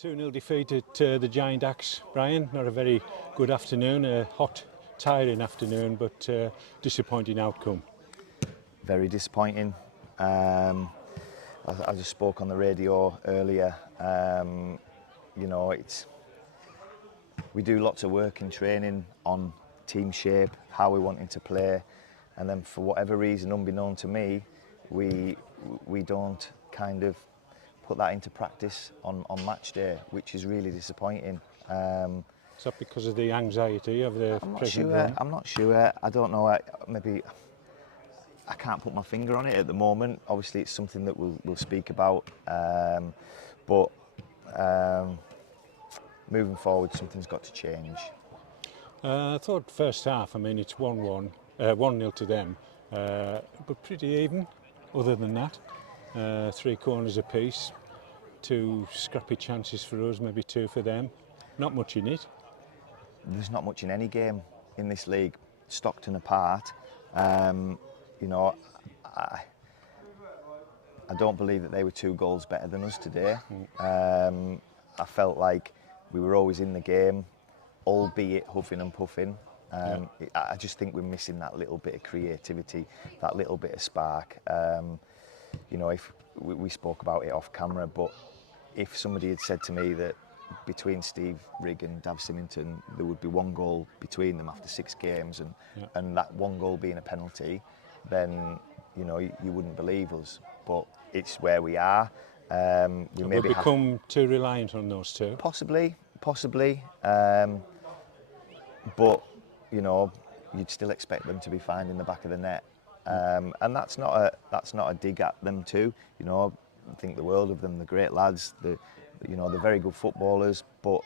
2-0 defeat at the Giant Axe, Brian. Not a very good afternoon, a hot, tiring afternoon, but disappointing outcome. Very disappointing. I just spoke on the radio earlier. We do lots of work in training on team shape, how we're wanting to play, and then for whatever reason, unbeknown to me, we don't kind of put that into practice on match day, which is really disappointing. Is that because of the anxiety of the present run? I'm not sure. I don't know. Maybe I can't put my finger on it at the moment. Obviously, it's something that we'll speak about. But moving forward, something's got to change. I thought first half, I mean, it's 1-0 to them, but pretty even, other than that. 3 corners apiece, 2 scrappy chances for us, maybe 2 for them. Not much in it. There's not much in any game in this league. Stockton apart, I don't believe that they were 2 goals better than us today. I felt like we were always in the game, albeit huffing and puffing. I just think we're missing that little bit of creativity, that little bit of spark. If we spoke about it off camera, but if somebody had said to me that between Steve Rigg and Dav Symington there would be 1 goal between them after 6 games and that 1 goal being a penalty, then you wouldn't believe us. But it's where we are. We've become too reliant on those 2. Possibly. But you'd still expect them to be finding the back of the net. And that's not a dig at them too. I think the world of them. They're great lads. They're very good footballers. But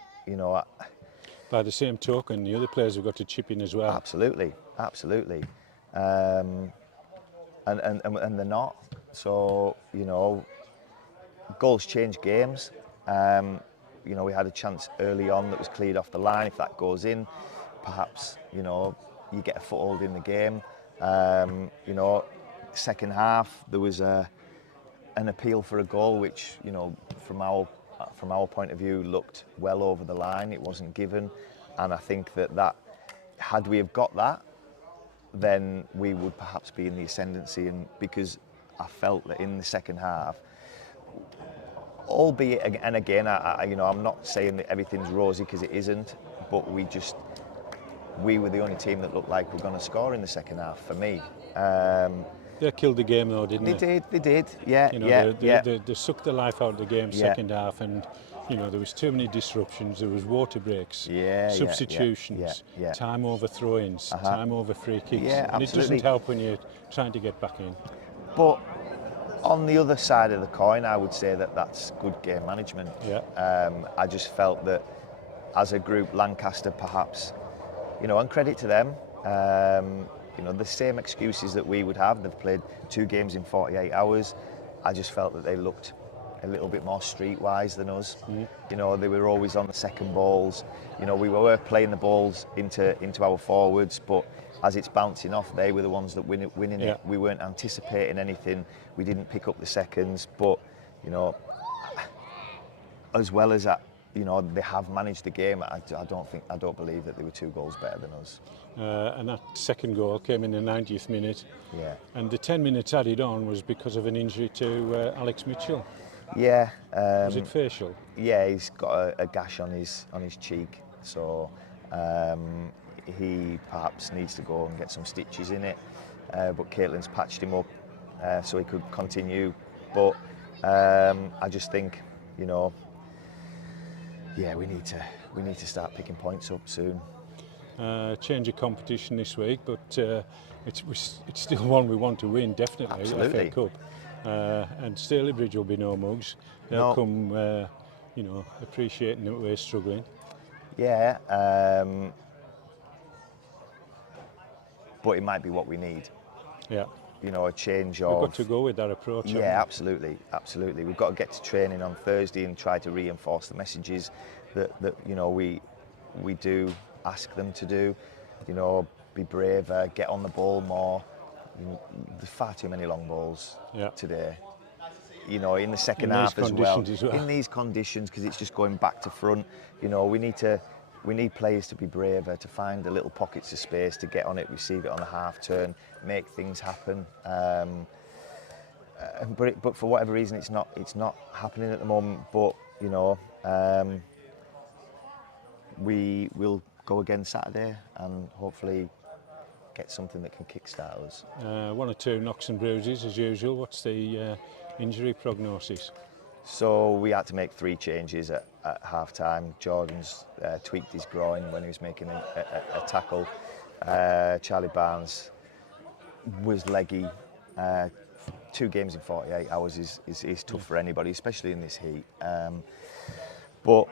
by the same token, the other players have got to chip in as well. Absolutely. And they're not. So goals change games. We had a chance early on that was cleared off the line. If that goes in, perhaps you get a foothold in the game. Second half there was an appeal for a goal, which from our point of view looked well over the line. It wasn't given, and I think that had we have got that, then we would perhaps be in the ascendancy. And because I felt that in the second half, albeit, and again, I'm not saying that everything's rosy because it isn't, but we were the only team that looked like we're going to score in the second half. For me, they killed the game though, didn't they? They did. Yeah, They sucked the life out of the game second half, and there was too many disruptions. There was water breaks, substitutions, time over throw-ins, time over free kicks, and it doesn't help when you're trying to get back in. But on the other side of the coin, I would say that that's good game management. I just felt that as a group, Lancaster perhaps, and credit to them, the same excuses that we would have. They've played 2 games in 48 hours. I just felt that they looked a little bit more streetwise than us. They were always on the second balls. We were playing the balls into our forwards, but as it's bouncing off, they were the ones that winning it. We weren't anticipating anything. We didn't pick up the seconds, but as well as that, they have managed the game. I don't believe that they were 2 goals better than us. And that second goal came in the 90th minute. And the 10 minutes added on was because of an injury to Alex Mitchell. Was it facial? Yeah, he's got a gash on his cheek, so he perhaps needs to go and get some stitches in it. But Caitlin's patched him up so he could continue. But I just think, we need to start picking points up soon. Change of competition this week, but it's still one we want to win, definitely. Absolutely. FA Cup. And Stalybridge will be no mugs. They'll come, appreciating that we're struggling. But it might be what we need. A change of... We've got to go with that approach. Absolutely. We've got to get to training on Thursday and try to reinforce the messages that we do ask them to do. Be braver, get on the ball more. There's far too many long balls today. you know, in the second in half these as well. conditions as well. In these conditions, because it's just going back to front. You know, we need players to be braver, to find the little pockets of space, to get on it, receive it on the half turn, make things happen. But for whatever reason, it's not happening at the moment. But you know, we will go again Saturday and hopefully get something that can kickstart us. 1 or 2 knocks and bruises as usual. What's the injury prognosis? So we had to make 3 changes at half time. Jordan's tweaked his groin when he was making a tackle. Charlie Barnes was leggy. 2 games in 48 hours is tough for anybody, especially in this heat. But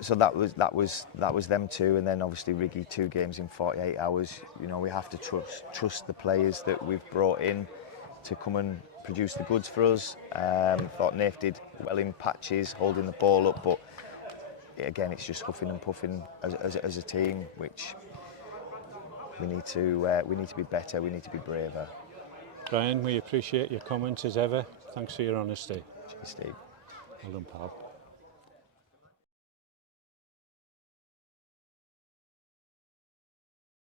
so that was them 2, and then obviously Riggy 2 games in 48 hours. You know, we have to trust the players that we've brought in to come and produce the goods for us. Thought Nath did well in patches, holding the ball up, but again, it's just huffing and puffing as a team, which we need to be better. We need to be braver. Brian, we appreciate your comments as ever. Thanks for your honesty. Cheers, Steve. Well done, pal.